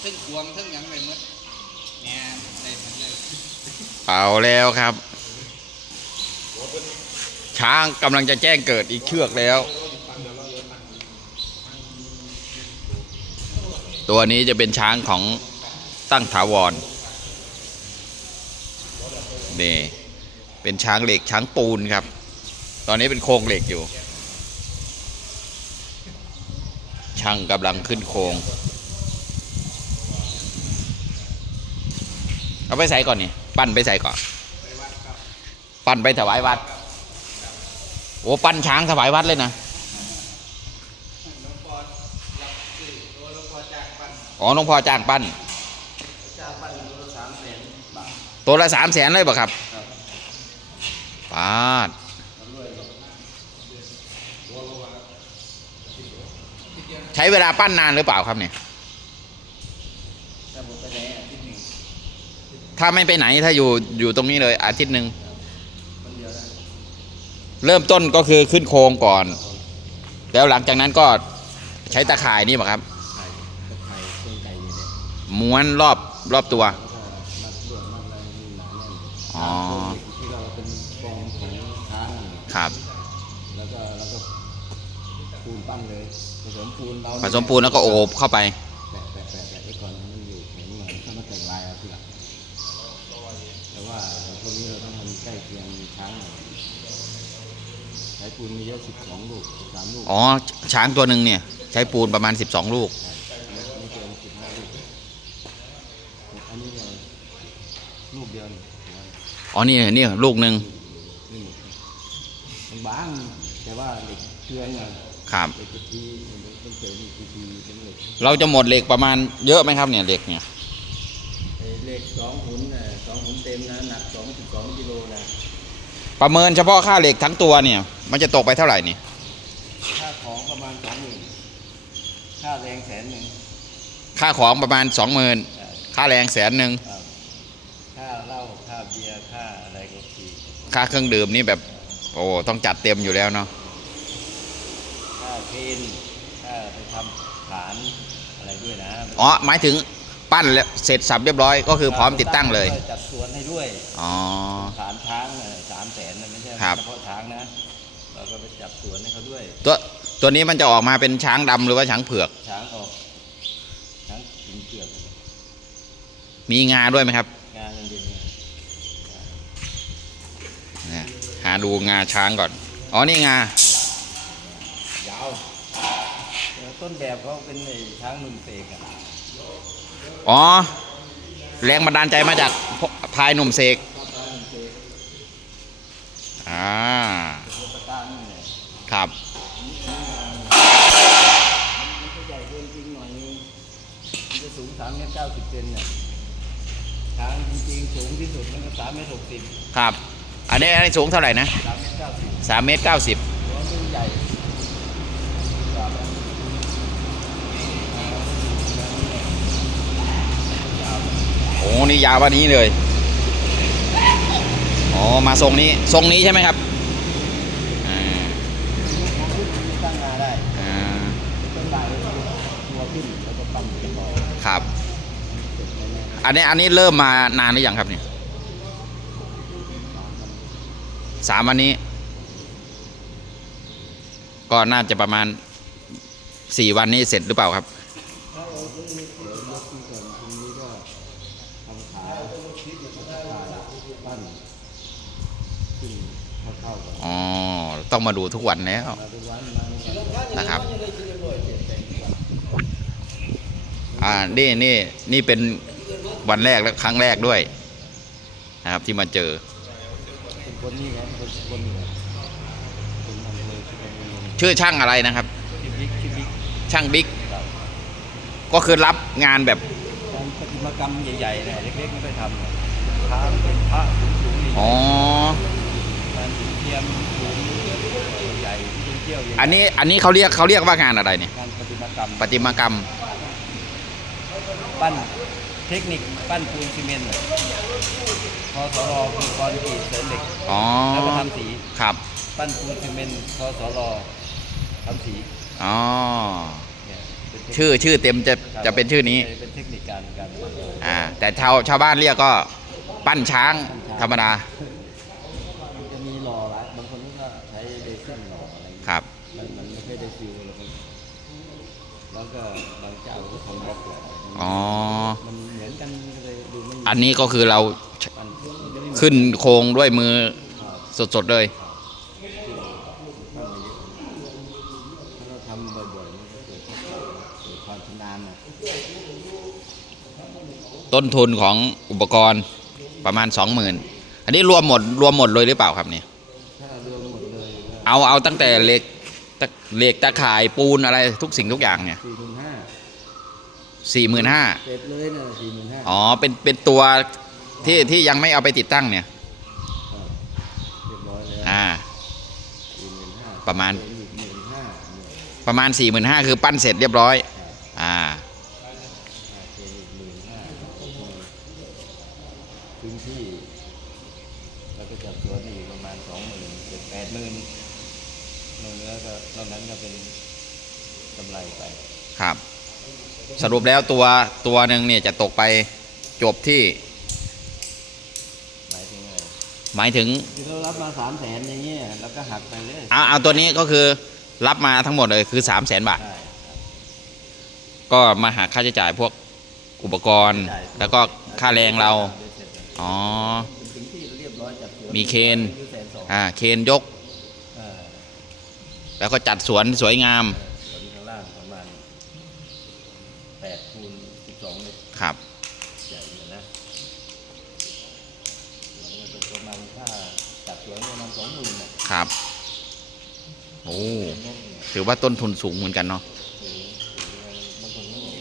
เทั้งควงเทั้งหยังไปหมดแง่ได้หมดเลยเอาแล้วครับ ช้างกำลังจะแจ้งเกิดอีกเชือกแล้ว ตัวนี้จะเป็นช้างของตั้งถาวรนี่เป็นช้างเหล็กช้างปูนครับ ตอนนี้เป็นโครงเหล็กอยู่ ช่างกำลังขึ้นโครง เอาไปใส่ก่อนนี่ปั้นไปใส่ก่อน ปั้นไปถวายวัด โอ้ปั้นช้างถวายวัดเลยนะอ๋อหลวงพ่อจ้างปั้นจ้างปั้นตัวละสามแสนตัวละสามแสนเลยป่ะครับครับปาดใช้เวลาปั้นนานหรือเปล่าครับเนี่ย ถ้าผมไปไหนอาทิตย์หนึ่ง ถ้าไม่ไปไหนถ้าอยู่อยู่ตรงนี้เลย อาทิตย์หนึ่งคนเดียวได้เริ่มต้นก็คือขึ้นโครงก่อน แล้วหลังจากนั้นก็ใช้ตะข่ายนี่ป่ะครับไข่กับไข่เครื่องไก่นี่แหละม้วนรอบรอบตัวแล้วก็มัดลวดมัดอะไรนี่หนาแน่นอ๋อที่เราเป็นกองของช้างนี่ครับแล้วก็แล้วก็ปูนปั้นเลยผสมปูนเราผสมปูนแล้วก็โอบเข้าไปแปะแปะแปะแปะไว้ก่อนให้มันอยู่แข็งหน่อยถ้ามันแต่งลายเอาทีหลัง แต่ว่าพวกนี้เราต้องทำใกล้เคียงช้างหน่อยใช้ปูนมีเยอะสิบสองลูกสามลูกอ๋อ ช้างตัวหนึ่งเนี่ย ใช้ปูนประมาณ 12 ลูก ไม่ไม่เกินสิบห้าลูกอันนี้เราลูกเดียวนี่หัวอ๋อ นี่นี่ลูกหนึ่งนี่มันบางแต่ว่าเหล็กเชื่อมเนี่ยครับ เหล็กกะทีมันต้องเจอนี่กะทีเป็นเหล็ก เราจะหมดเหล็กประมาณเยอะไหมครับเนี่ยเหล็กเนี่ยไอ้ เหล็กสองหุ่นน่ะสองหุ่นเต็มนะหนักสองจุดสองกิโลนะประเมินเฉพาะค่าเหล็กทั้งตัวเนี่ย มันจะตกไปเท่าไหร่นี่ค่าของประมาณสองหมื่นค่าแรงแสนหนึ่งค่าของประมาณ20,000เอ่อค่าแรงแสนหนึ่งเอ่อค่าเหล้าค่าเบียร์ค่าอะไรก็ทีค่าเครื่องดื่มนี่แบบ โอ้ต้องจัดเต็มอยู่แล้วเนาะค่าเทรนค่าไปทำฐานอะไรด้วยนะ อ๋อหมายถึง ปั้นแล้วเสร็จสับเรียบร้อยก็คือพร้อมติดตั้งเลย จัดสวนให้ด้วยอ๋อ ฐานช้างสามแสนนะไม่ใช่ครับ เฉพาะช้างนะเราก็ไปจับสวนให้เขาด้วย ตัวตัวนี้มันจะออกมาเป็นช้างดำหรือว่าช้างเผือก ช้างออกช้างกินเกลือกมีงาด้วยไหมครับงานเย็นๆเนี่ยเนี่ยหาดูงาช้างก่อน อ๋อนี่งา ยาวเออต้นแบบเขาเป็นไอ้ช้างหนุ่มเสกอะ อ๋อ แรงบันดาลใจมาจากพพายหนุ่มเสกช้างหนุ่มเสกอ่าตัวประตางนี่แหละครับมันจะใหญ่เกินจริงหน่อยนึงมันจะสูงสามเมตรเก้าสิบเซนเนี่ยช้างจริงๆสูงที่สุดมันก็สามเมตรหกสิบครับ อันนี้อันนี้สูงเท่าไหร่นะสามเมตรเก้าสิบ สามเมตรเก้าสิบ หัวมันใหญ่กว่าแบบ โอ้นี่ยาววันนี้เลยอ๋อมาทรงนี้ทรงนี้ใช่ไหมครับอ่าตั้งงาได้อ่าต้นใบตัวขึ้นแล้วก็ปั้มเป็นต่อครับ อันนี้อันนี้เริ่มมานานหรือยังครับเนี่ยสามวันนี้ ก็น่าจะประมาณสี่วันนี้เสร็จหรือเปล่าครับ ถ้าเราต้องมีเดี๋ยวยกขึ้นก่อนตรงนี้ก็ทำขาคิดแล้วก็ขาปั้นขึ้นเข้าๆก่อน อ๋อ ต้องมาดูทุกวันแล้วมาดูวันมานะครับอ่านี่นี่นี่เป็นวันแรกและครั้งแรกด้วย นะครับที่มาเจอเป็นคนนี่ครับเป็นคนนี่ครับคนอำเภอที่เป็นเมืองชื่อช่างอะไรนะครับชื่อบิ๊กชื่อบิ๊กช่างบิ๊กครับก็คือรับงานแบบการปฏิมากรรมใหญ่ๆเนี่ยเล็กๆไม่ค่อยทำหรอกพระเป็นพระสูงๆใหญ่อ๋อการถือเทียมสูงใหญ่ๆ ที่เที่ยวใหญ่ๆอันนี้อันนี้เขาเรียกเขาเรียกว่างานอะไรเนี่ยการปฏิมากรรมประติมากรรม ปั้นเทคนิคปั้นปูนซีเมนต์พอสรคือกรกีดเสริมเหล็กอ๋อแล้วก็ทำสีครับ ปั้นปูนซีเมนต์พอสรทำสีอ๋อเนี่ยเป็นเทคนิคชื่อชื่อเต็มจะจะเป็นชื่อนี้เป็นเทคนิคการอ่าแต่ชาวชาวบ้านเรียกก็ปั้นช้างธรรมดา จะมีหล่อหลายบางคนก็ใช้เรซินหล่ออะไรอย่างเงี้ย ครับ มันมันไม่ค่อยได้ฟิลแล้วมันแล้วก็บางเจ้าก็ทำบล็อกหล่ ออ๋อ มันเหมือนกันก็เลยดูไม่อันนี้ก็คือเรามันมันจะไม่เหมือขึ้นโครงด้วยมือครับสดๆเลย ถ้าเราทำบ่อยๆมันก็เกิดความเกิดความชำนาญนะต้นทุนของอุปกรณ์ประมาณ 20,000 อันนี้รวมหมดรวมหมดเลยหรือเปล่าครับเนี่ย ถ้ารวมหมดเลยก็เอาเอาตั้งแต่เหล็กตะเหล็กตะข่ายปูนอะไรทุกสิ่งทุกอย่างเนี่ย สี่ หมื่นห้า45,000เสร็จเลยนะสี่หมื่นห้าอ๋อเป็นเป็นตัวที่ที่ยังไม่เอาไปติดตั้งเนี่ยเรียบร้อยแล้วอ่า สี่หมื่นห้าประมาณหมื่นห้าประมาณ45,000คือปั้นเสร็จเรียบร้อย อ่าเจ็ดหมื่นห้าพื้นที่แล้วก็จัดสวนอีกประมาณสองหมื่นเจ็ดแปดหมื่นนอกนั้นก็นอกนั้นก็เป็นกำไรไป ครับ สรุปแล้วตัวตัวหนึ่งเนี่ยจะตกไปจบที่ หมายถึงอะไรหมายถึงคือเรารับมาสามแสนอย่างเงี้ยแล้วก็หักไปเลยเอาเอาตัวนี้ก็คือรับมาทั้งหมดเลยคือ3 0 0แสนบาท ใช่ก็มาหาค่าใช้จ่ายพวกอุปกรณ์จ่ายแล้วก็ค่าแรงเรา อ๋อ ถึงที่เรียบร้อยจัดสวนมีเคน คือแสนสองอ่าเคนยก เออแล้วก็จัดสวนสวยงาม สวนข้างล่างประมาณแปดคูณสิบสองเมตร ครับ ใหญ่อยู่นะแล้วก็ตกประมาณค่าจัด สวนประมาณสองหมื่นน่ะครับ โอ้งบเนี่ยถือว่าต้นทุนสูงเหมือนกันเนาะถือถือว่าบางคนก็บอก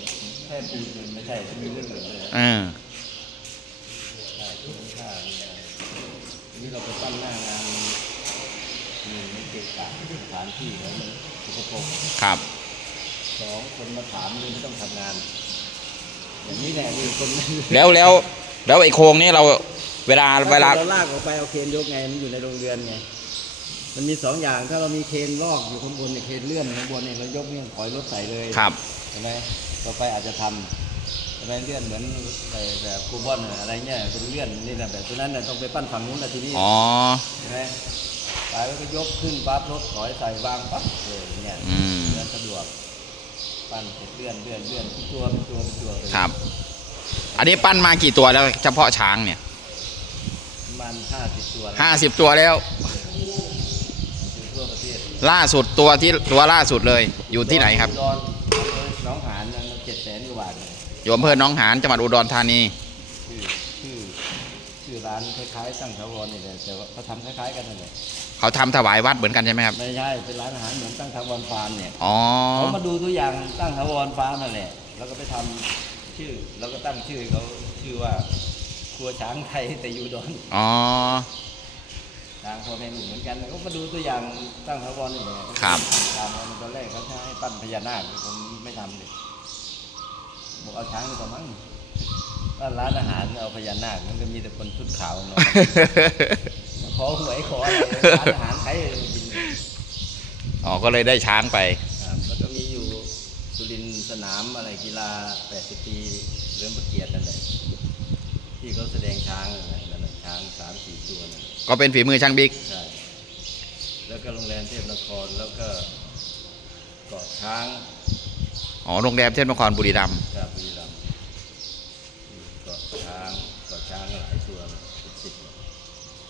แค่ปูนมันไม่ใช่มันมีเรื่องอื่นเลยนะเออค่าคุ้มค่ามีอะไรนี่เราไปปั้นหน้างานหนึ่งมันเกะกะสถานที่แล้วมันสกปรกครับสองคนมาถามนี่ไม่ต้องทำงาน อย่างนี้แหละคือคนแล้วแล้วแล้วไอ้โครงนี้เรา เวลาเวลาเราลากออกไปเอาเคนยกไงมันอยู่ในโรงเรือนไงมันมีสองอย่างถ้าเรามีเคนลอกอยู่ข้างบนเนี่ยเคนเลื่อนข้างบนเนี่ยเรายกเนี่ยถอยรถใส่เลยครับใช่ไหมต่อไปอาจจะทำใช่ไหมเลื่อนเหมือนไอ้แบบคูบอนอะไรเงี้ยเป็นเลื่อนนี่นะแบบตัวนั้นน่ะต้องไปปั้นฝั่งนู้นนะทีนี้อ๋อใช่ไหมไปแล้วก็ยกขึ้นปั๊บรถถอยใส่วางปั๊บเลยเนี่ยอืมเลื่อนสะดวกปั้นเสร็จเลื่อนเลื่อนเลื่อนเป็นตัวเป็นตัวเป็นตัวเลยครับ อันนี้ปั้นมากี่ตัวแล้วเฉพาะช้างเนี่ย ประมันห้าสิบตัวแล้วห้าสิบตัวแล้วอยู่ทั่วประเทศล่าสุดตัวที่ตัวล่าสุดเลย อยู่ที่ไหนครับดอนหน้องหานเจ็ดแสนกว่าบาทเนี่ยอยู่อำเภอหนองหานจังหวัดอุดรธานี ชื่อชื่อชื่อร้านคล้ายๆตั้งถาวรนี่แหละแต่ว่าเขาทำคล้ายๆกันนั่นแหละเขาทำถวายวัดเหมือนกันใช่ไหมครับ ไม่ใช่เป็นร้านอาหารเหมือนตั้งถาวรฟาร์มเนี่ยอ๋อ เขามาดูตัวอย่างตั้งถาวรฟาร์มนั่นแหละแล้วก็ไปทำชื่อแล้วก็ตั้งชื่อเขาชื่อว่า ครัวช้างไทยแต่อยู่ดอนอ๋อ ช้างพ่อแม่ลูกเหมือนกันเขามาดูตัวอย่างตั้งถาวรนี่แหละครับ ตามมาตอนแรกเขาจะให้ปั้นพญานาคผมไม่ทำเลยบอกเอาช้างดีกว่ามั้งว่าร้านอาหารเอาพญานาคมันก็มีแต่คนชุดขาวเนาะมาขอหวยขออะไรร้านอาหารใครจะกินอ๋อ ก็เลยได้ช้างไป ครับแล้วก็มีอยู่สุรินทร์สนามอะไรกีฬา 80 ปีเริ่มประเกียรตินั่นแหละ ที่เขาแสดงช้างนั่นแหละนั่นแหละช้างสามสี่ตัวนั่นก็เป็นฝีมือช่างบิ๊ก ใช่แล้วก็โรงแรมเทพนครแล้วก็เกาะช้างอ๋อ โรงแรมเทพนครบุรีรัมย์กับบุรีรัมย์เกาะช้างเกาะช้างหลายตัวนะสิบสิบ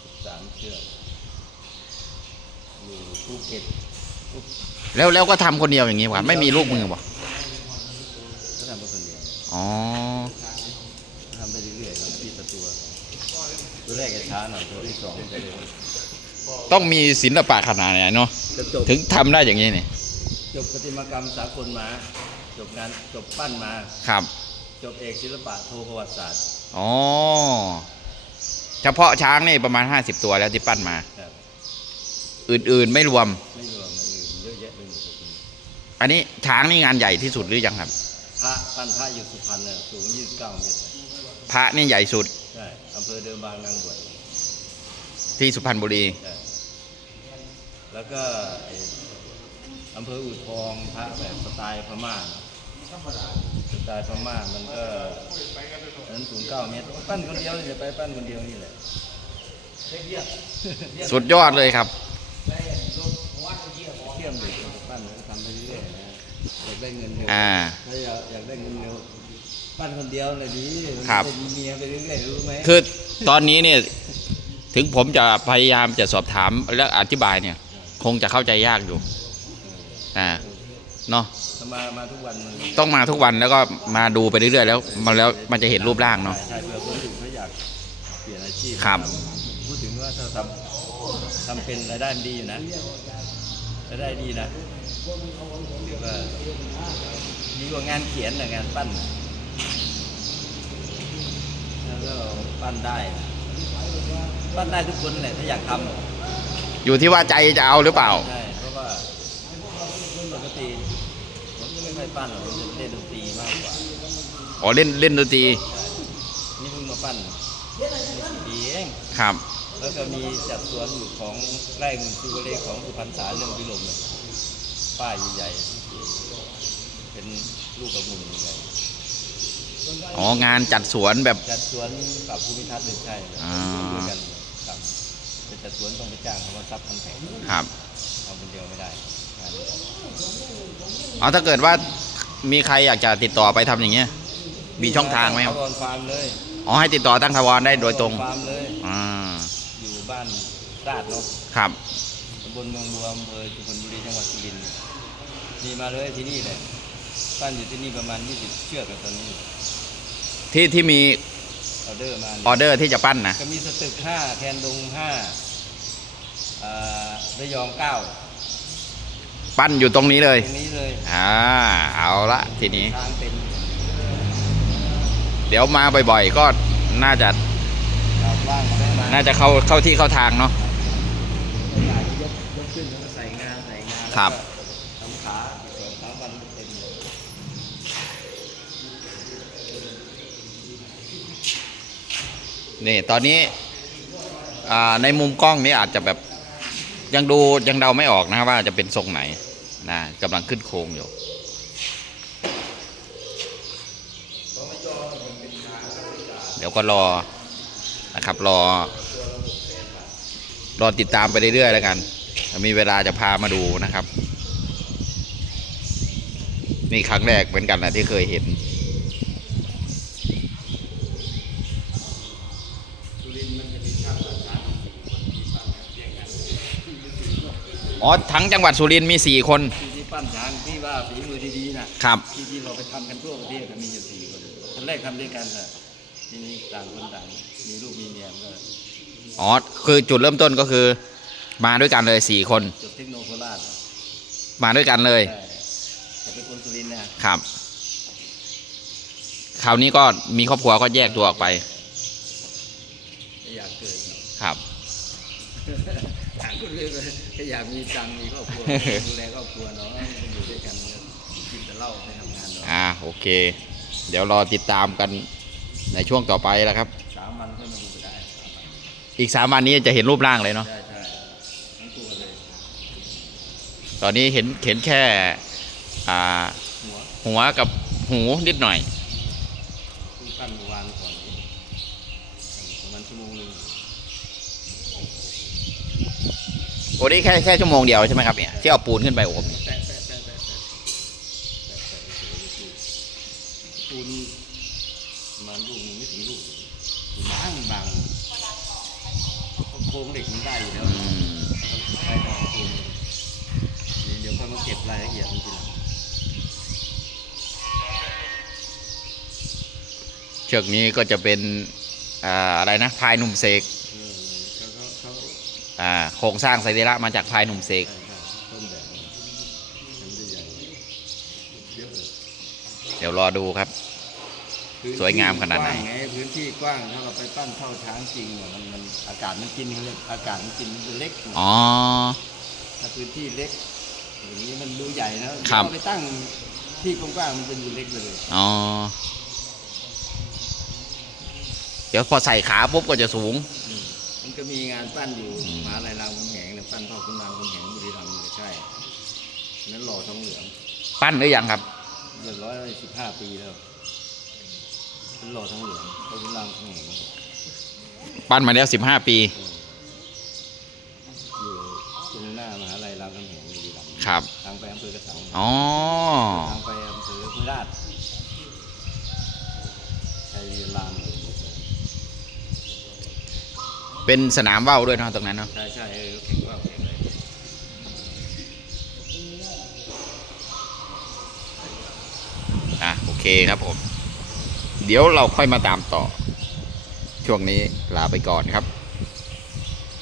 สิบสามเชือกอยู่ภูเก็ตภูแล้วแล้วก็ทำคนเดียวอย่างนี้วะไม่มีลูกมือวะก็ทำมาคนเดียว อ๋อทำไป เรื่อยๆครับปีละตัว ตัวแรกจะช้าหน่อยตัวที่สองจะเร็วต้องมีศิลปะขนาดไหนเนาะจะจบถึงทำได้อย่างนี้นี่จบประติมากรรมสากลมา จบงานจบปั้นมา ครับจบเอกศิลปะโทประวัติศาสตร์อ๋อเฉพาะช้างนี่ประมาณ 50 ตัวแล้วที่ปั้นมา ครับอื่นๆไม่รวม ไม่รวมมันอื่นเยอะแยะไปหมดเลยอันนี้ช้างนี่งานใหญ่ที่สุดหรือยังครับ พระปั้นพระอยู่สุพรรณเนี่ยสูง 29 เมตร พระนี่ใหญ่สุด ใช่อำเภอเดิมบางนางบวชที่สุพรรณบุรี ใช่แล้วก็ไอ้อำเภออู่ทองพระแบบสไตล์พม่าสไตล์พม่ามันก็นั้นสูงเก้าเมตรปั้นคนเดียวจะไปปั้นคนเดียวนี่แหละ สุดยอดเลยครับ เที่ยมเด็กปั้นแล้วก็ทำไปเรื่อยๆนะ อยากได้เงินเร็วอ่า ถ้าอยากอยากได้เงินเร็วปั้นคนเดียวเลยดีมันครับ จะมีเมียไปเรื่อยๆรู้ไหมคือตอนนี้เนี่ยถึงผมจะพยายามจะสอบถามและอธิบายเนี่ย คงจะเข้าใจยากอยู่อ่าเนาะถ้ามามาทุกวันมันต้องมาทุกวันแล้วก็มาดูไปเรื่อยๆแล้วมาแล้วมันจะเห็นรูปร่างเนาะ ใช่ใช่เพื่อคนอื่นเขาอยากเปลี่ยนอาชีพครับ พูดถึงว่าถ้าทำทำเป็นรายได้มันดีอยู่นะรายได้ดีนะเรียก ว่าดีกว่างานเขียนนะงานปั้นน่ะแล้วก็ปั้นได้ ปั้นได้ทุกคนแหละถ้าอยากทำอยู่ที่ว่าใจจะเอาหรือเปล่าใช่เพราะว่าปกติผมจะไม่ค่อยปั้นหรอกผมจะเล่นดนตรีมากกว่า อ๋อเล่นเล่นดนตรีนี่เพิ่งมาปั้นปีเองครับ แล้วก็มีจัดสวนอยู่ของไร่เงินซูเปอร์เลขของสุพรรณษาเรื่องพิลมเลยป้ายใหญ่ๆ เป็นลูกกระบุนใหญ่อ๋องานจัดสวนแบบ จัดสวนกับภูมิทัศน์เลยใช่อ่า ด้วยกันครับเป็นจัดสวนต้องไปจ้างเขามาซับคอนแทคครับทำคนเดียวไม่ได้งานนี้อ๋อถ้าเกิดว่ามีใครอยากจะติดต่อไปทำอย่างเงี้ยมีช่องทางไหมครับ เออนฟาร์มเลยอ๋อให้ติดต่อตั้งทวารได้โดยตรงฟาร์มเลยอ่าอยู่บ้านตาดเนาะครับ ตำบลเมืองบัวอำเภอสุพรรณบุรีจังหวัดสุรินทร์มีมาเลยที่นี่เลย บ้านอยู่ที่นี่ประมาณ 20 เชือกแล้วตอนนี้ที่ที่มีออเดอร์มาออเดอร์ที่จะปั้นนะ ก็มีสตึก5แคนดง5อ่าระยอง9ปั้นอยู่ตรงนี้เลยตรงนี้เลยอ่า เอาละทีนี้ ทางเป็นเดี๋ยวมาบ่อยๆ ก็น่าจะทางว่างมาได้มาน่าจะเข้าเข้าที่เข้าทางเนาะอยากยกยกขึ้นแล้วก็ใส่งานใส่งานครับทำขาอีก สองสามวันเต็มนี่ตอนนี้ในมุมกล้องนี้อาจจะแบบยังดูยังเดาไม่ออกนะครับว่าจะเป็นทรงไหนนะกำลังขึ้นโครงอยู่เดี๋ยวก็รอนะครับรอ รอติดตามไปเรื่อยๆแล้วกัน มีเวลาจะพามาดูนะครับ นี่ครั้งแรกเหมือนกันนะที่เคยเห็นอ๋อทั้งจังหวัดสุรินทร์มี4คนที่ที่ปั้นช้างที่ว่าฝีมือดีๆนะครับ ที่ที่เราไปทำกันทั่วประเทศก็มีอยู่สี่คนคนแรกทำด้วยกันค่ะทีนี้ต่างคนต่างมีลูกมีเมียมันก็อ๋อคือจุดเริ่มต้นก็คือ มาด้วยกันเลย4คน จบเทคโนโลยีราชมาด้วยกันเลยใช่จะ เป็นคนสุรินทร์นะครับ คราวนี้ก็มีครอบครัวก็แยกตัวออกไป ไม่อยากเกิดเนอะครับต่างคนเลยก็อยากมีตังค์มีครอบครัวดูแลครอบครัวเนาะอยู่ด้วยกันกินแต่เหล้าไม่ทำงานเนาะอ่า โอเค เดี๋ยวรอติดตามกันในช่วงต่อไปแล้วครับ สามวันก็มาดูได้อีก3วันนี้จะเห็นรูปร่างเลยเนาะ ใช่ใช่ทั้งตัวเลยตอนนี้เห็นเห็นแค่ อ่าหัวหัวกับหูนิดหน่อยเพิ่งปั้นเมื่อวานก่อนนี้ประมาณชั่วโมงหนึงโอ้นี่แค่แค่ชั่วโมงเดียวใช่ไหมครับเนี่ยที่เอาปูนขึ้นไปโอบแปะแปะแปะแปะแปะแปะแปะปูนประมาณลูกหนึงไม่ถึงลูกบางบางโครงเหล็กมันได้อยู่แล้วอืมใช้ต่อปูนเดี๋ยวค่อยมาเก็บรายละเอียดมันทีหลัง เชือกนี้ก็จะเป็นอ่าอะไรนะพายหนุ่มเสกเออเขาเขาเขาอ่าโครงสร้างไซเดระมาจากพายหนุ่มเสกใช่ใช่ต้นแบบนี้มันจะใหญ่เยอะเลยเดี๋ยวรอดูครับพื้นสวยงามขนาดไหนที่กว้งไงพื้นที่กว้างถ้าเราไปปั้นเท่าช้างจริงเนี่ยมันมันอากาศมันกินเขาเรียกอากาศมันกินมันจะเล็กอ๋อถ้าพื้นที่เล็กอย่างนี้มันดูใหญ่นะครับเอาไปตั้งที่กว้างๆมันจะดูเล็กไปเลยอ๋อ เดี๋ยวพอใส่ขาปุ๊บก็จะสูงอืมมันก็มีงานปั้นอยู่อืม มหาลายรามคำแหงเนี่ยปั้นพ่อคุณรามคำแหงบุรีรัมย์เลยใช่นั้นหล่อทองเหลืองปั้นหรือยังครับยเรียบร้อยสิบห้าปีแล้วเป็นหล่อทั้งเหลืองเขาเป็นรามคำแหงปั้นมาแล้วสิบห้าปีอยู่ตรงหน้ามหาลัยรามคำแหงบุรีรัมย์ครับทางไปอำเภอกระสังอ๋อทางไปอำเภอพุราชชัยรามเป็นสนามว่าวด้วยเนะตรงนั้นเนาะใช่ใช่เออแข่งว่าวแข่งอะไรอะโอเคครับผม เดี๋ยวเราค่อยมาตามต่อ ช่วงนี้ลาไปก่อนครับ